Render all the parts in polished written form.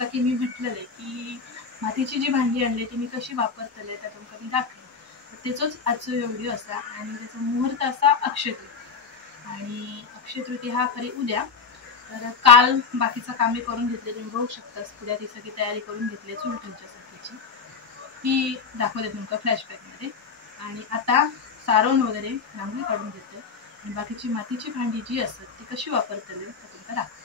जसं की मी म्हटलेलं की मातीची जी भांडी आणली ती मी कशी वापरतले त्या तुमकां मी दाखवेन. तेचोच आजचो व्हिडिओ असा आणि त्याचा मुहूर्त असा अक्षय तृतीया आणि अक्षय तृतीया हा खरी उद्या. तर काल बाकीचं कामे करून घेतले, तुम्ही बघू शकता उद्या ती सगळी तयारी करून घेतली चूल ठेवण्यासाठीची ती दाखवते तुमका फ्लॅशबॅकमध्ये. आणि आता सारवण वगैरे रांगोळी काढून घेते आणि बाकीची मातीची भांडी जी असतात ती कशी वापरतले तुमका दाखवते.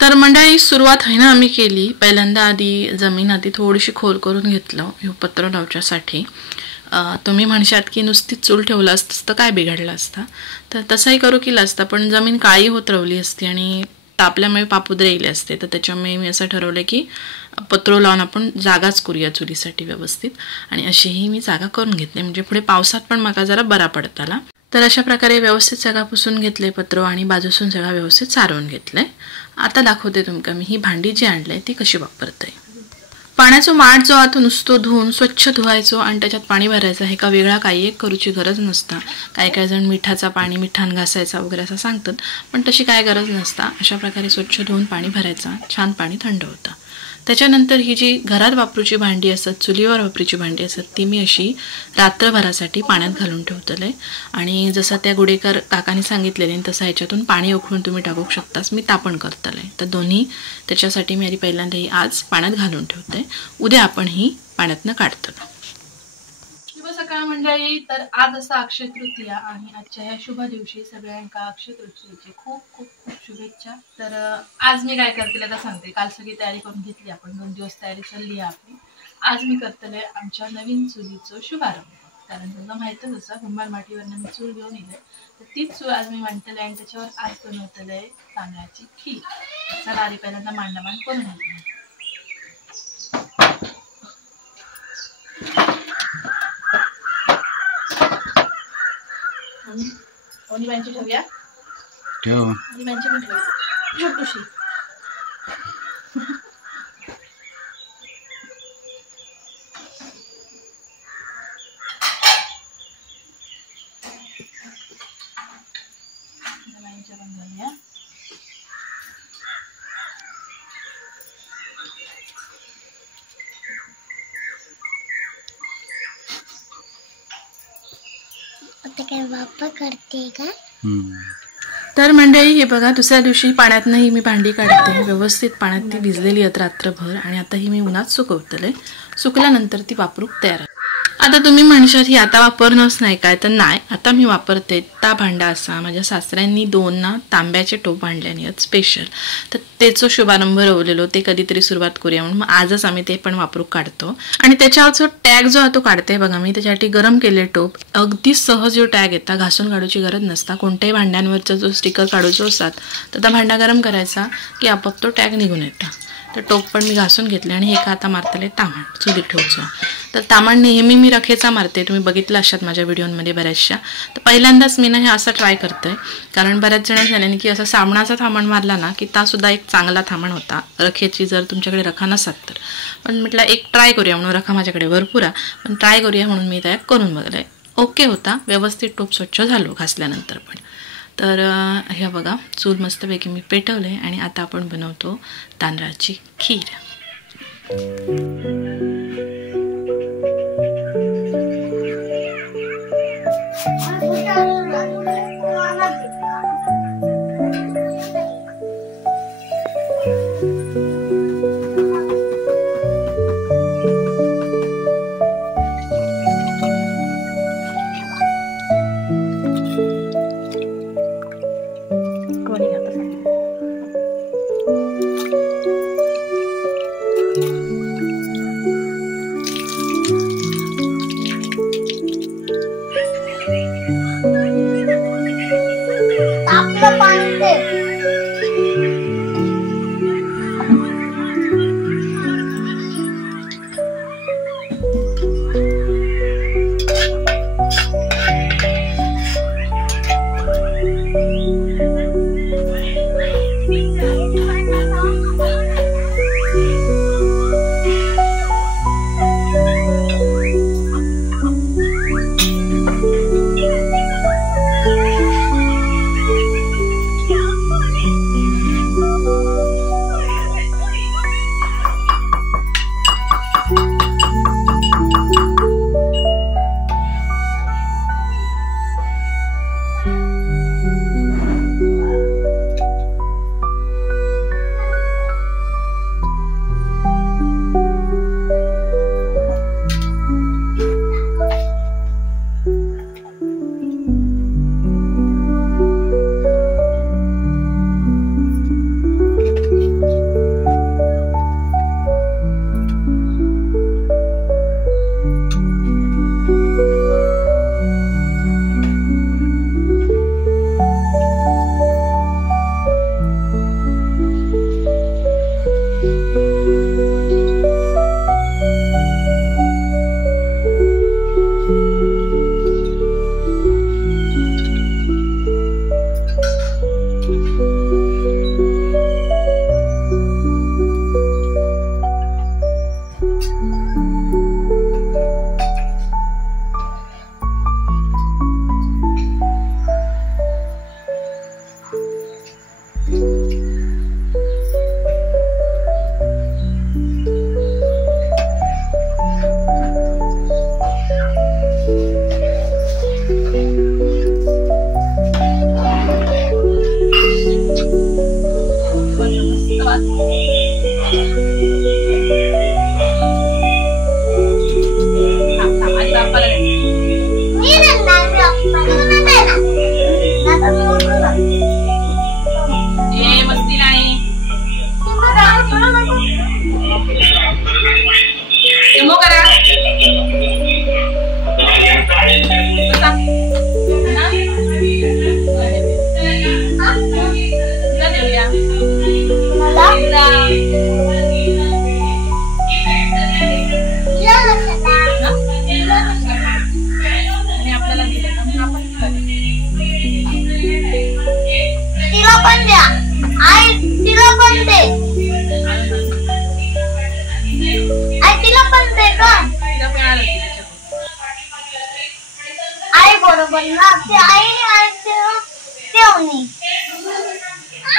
तर मंडळी सुरुवात आहे ना आम्ही केली. पहिल्यांदा आधी जमीन आधी थोडीशी खोल करून घेतलं हे पत्र लावच्यासाठी. तुम्ही म्हणशात की नुसतीच चूल ठेवलं असतं तर काय बिघडलं असतं, तर तसंही करू केलं असतं, पण जमीन काळी होत राहिली असती आणि तापल्यामुळे पापुद्रे येईल असते. तर त्याच्यामुळे मी असं ठरवलं की पत्रो लावून आपण जागाच करूया चुलीसाठी व्यवस्थित. आणि अशीही मी जागा करून घेतली म्हणजे पुढे पावसात पण मला जरा बरा पडताला. तर अशा प्रकारे व्यवस्थित जागा पुसून घेतले पत्र आणि बाजूसून सगळा व्यवस्थित सारवून घेतलंय. आता दाखवते तुमका मी ही भांडी जी आणली ती कशी वापरते. पाण्याचा माठ जो आता नुसतो धुवून स्वच्छ धुवायचो आणि त्याच्यात पाणी भरायचं हे का वेगळा काही एक करूची गरज नसता. काही जण मिठाचा पाणी मिठान घासायचा वगैरे असं सांगतात, पण तशी काय गरज नसता. अशा प्रकारे स्वच्छ धुवून पाणी भरायचं, छान पाणी थंड होतं. त्याच्यानंतर ही जी घरात वापरूची भांडी असतात, चुलीवर वापरूची भांडी असतात, ती मी अशी रात्रभरासाठी पाण्यात घालून ठेवतले. आणि जसं त्या गुडेकर काकांनी सांगितलेले तसं ह्याच्यातून पाणी उकळून तुम्ही टाकू शकतास. मी तापण करतले. तर दोन्ही त्याच्यासाठी मी आधी पहिल्यांदा ही आज पाण्यात घालून ठेवते. उद्या आपण ही पाण्यातनं काढतो. शुभ सकाळ मंडळी. तर आज असा अक्षय तृतीया आणि आजच्या ह्या शुभ दिवशी सगळ्यांका अक्षय तृतीयेची खूप खूप खूप शुभेच्छा. तर आज मी काय करते आता सांगते. काल सगळी तयारी करून घेतली आपण, 2 दिवस तयारी चालली आहे आपली. आज मी करतले आमच्या नवीन चुलीचं शुभारंभ. कारण तुला माहितच असं कुंभार माटीवरनं मी चूल घेऊन येते, तर तीच चूल आज मी मांडतले आणि त्याच्यावर आज बनवतले तांदळाची खीर. चला आधी पहिल्यांदा मांडामांड करून घेतली. ओनी बँची ठेवूया, ओनी बँची पण ठेवूया छोटूशी. बँच्या पण घालूया. आता काय वापर करते का? तर मंडळी हे बघा, दुसऱ्या दिवशी पाण्यातनं ही मी भांडी काढते. व्यवस्थित पाण्यात ती भिजलेली आहेत रात्रभर आणि आता ही मी उन्हात सुकवतले. सुकल्यानंतर ती वापरूक तयार आहे. आता तुम्ही म्हणशात ही आता वापरणंच नाही काय, तर नाही, आता मी वापरते. ता भांडा असा माझ्या सासऱ्यांनी 2 तांब्याचे टोप आणल्याने आहेत स्पेशल. तर त्याचं शुभारंभ रवलेलो, ते कधीतरी सुरुवात करूया म्हणून मग आजच आम्ही ते पण वापरू काढतो. आणि त्याच्यावरचा टॅग जो आहे तो काढते बघा मी. त्याच्यासाठी गरम केले टोप. अगदी सहज जो टॅग येतात, घासून काढूची गरज नसता. कोणत्याही भांड्यांवरचा जो स्टिकर काढूचो असतात तर त्या भांडा गरम करायचा की आपोआप तो टॅग निघून येतो. तर टोप पण मी घासून घेतले आणि एका आता मारतले तामण चुलीत ठेवचं. तर तामण नेहमी मी रखेचा मारते, तुम्ही बघितलं असतात माझ्या व्हिडिओमध्ये बऱ्याचशा. तर पहिल्यांदाच मी ना हे असं ट्राय करतोय, कारण बऱ्याच जण झाल्याने की असं साबणाचा थांबण मारला ना की तासुद्धा एक चांगला थांबण होता रखेची, जर तुमच्याकडे रखा नसतात तर. पण म्हटलं एक ट्राय करूया म्हणून, रखा माझ्याकडे भरपूर आहे पण ट्राय करूया म्हणून मी तयार करून बघलाय. ओके होता, व्यवस्थित टोप स्वच्छ झालो घासल्यानंतर पण. तर हे बघा चूल मस्तपैकी मी पेटवले आणि आता आपण बनवतो तांदळाची खीर.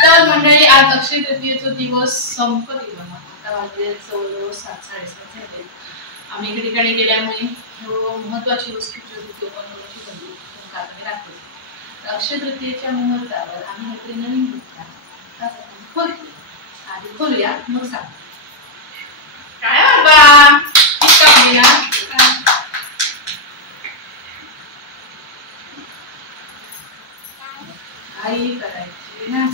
तर मंडळी आज अक्षय तृतीयेचा दिवस संपत गेला. आता वाजले जवळजवळ 7:30 झाले. आम्ही एके ठिकाणी गेल्यामुळे महत्वाची वस्तू जी होती ओपन बनली काढून राखली. अक्षय तृतीयेच्या मुहूर्तावर आम्ही काहीतरी नवीन घेतला आधी खोलूया मग सांग काय बाबा आई करायची ना.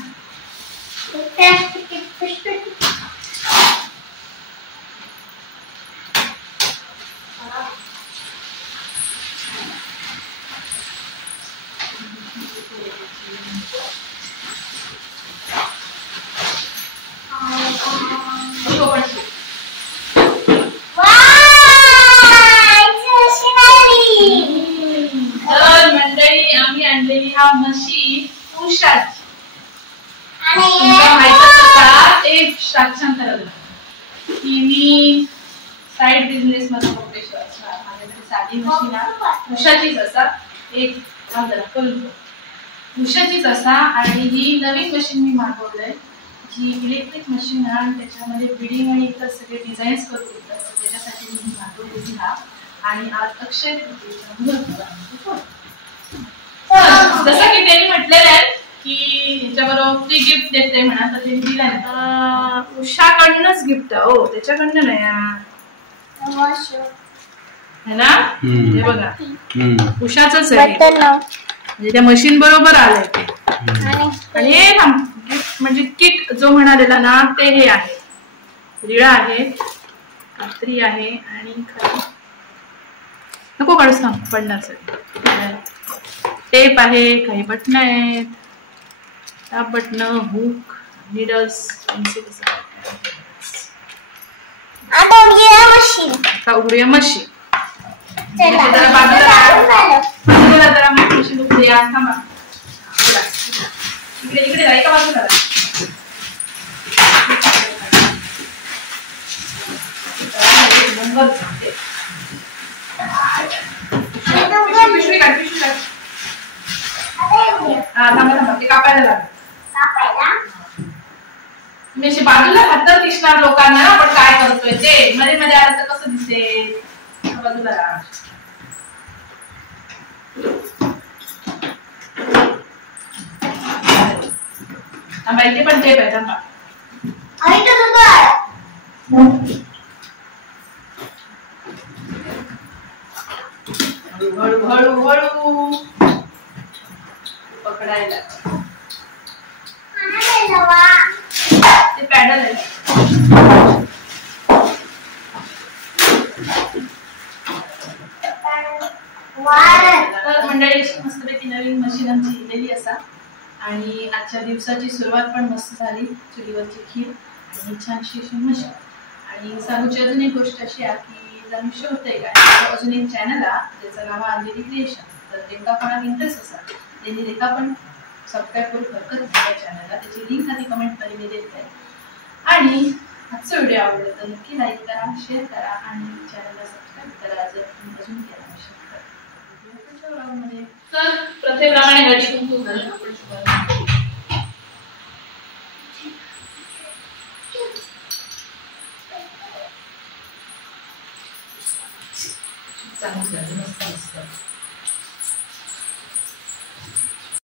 तर मंडळी आम्ही आणलेली हा मशीन उषाची एक साक्षात की मी साईड बिझनेस मध्ये प्रोफेशनल माझ्याकडे साधी मशीन उषाचीच असा एक उषाचीच असा आणि ही नवीन मशीन मी मागवलंय जी इलेक्ट्रिक मशीन आहे आणि त्याच्यामध्ये बिडिंग आणि इतर सगळे डिझाईन्स करू येतात त्याच्यासाठी मी मागवलेली हा. आणि आज अक्षय तृतीयेचा जसं की त्यांनी म्हटलेलं आहे की ह्याच्याबरोबर फ्री गिफ्ट देते म्हणा तर त्यांनी दिला नाही. उषाकडूनच गिफ्ट हो त्याच्याकडनं नाही है ना. हे बघा उषाच आहे म्हणजे त्या मशीन बरोबर आलंय ते. आणि हे गिफ्ट म्हणजे किट जो म्हणालेला ना ते हे आहे रिळा आहे कात्री आहे आणि नको काढूस ना पडण्यासाठी टेप आहे काही बटन आहेत त्या बटन हुक निडल्स आता उघडूया मशीन जरा बाजूला जरा मशीन उघडूया थांबा इकडे इकडे जा एका बाजूला पिशवी काढ थांबा ते कापायला लागेल. मी अशी बाजूला हातात दिसणार लोकांना आपण काय करतोय ते मध्ये मध्ये आलं तर कसं दिसेल बाजूला थांबा इथे पण टेप आहे थांबा हळू हळू हळू पकडायला ते पॅडल आहे. तर मंडळी मस्तपैकी नवीन मशीन आमची लिहिलेली असा आणि आजच्या दिवसाची सुरुवात पण मस्त झाली. चुलीवरची खीर आणि छानशी अशी मशीन. आणि सांगूची अजून एक गोष्ट अशी आहे की जर विषय होते का अजून एक चॅनल आहे ज्याचं नाव आहे अंजली क्रिएशन. तर त्यांना कोणाला इंटरेस्ट असा त्यांनी रेखा पण सबस्क्राईब करू हरकत नाही त्या चॅनलला. त्याची लिंक आधी कमेंटमध्ये मी देते. आणि आजचा व्हिडिओ आवडला तर नक्की लाईक करा शेअर करा आणि चॅनलला सबस्क्राईब करा जर तुम्ही अजून केला नसेल तर. प्रथेप्रमाणे हळदी कुंकू घालून आपण शुभारंभ करू. चांगलं झालं मस्त मस्त.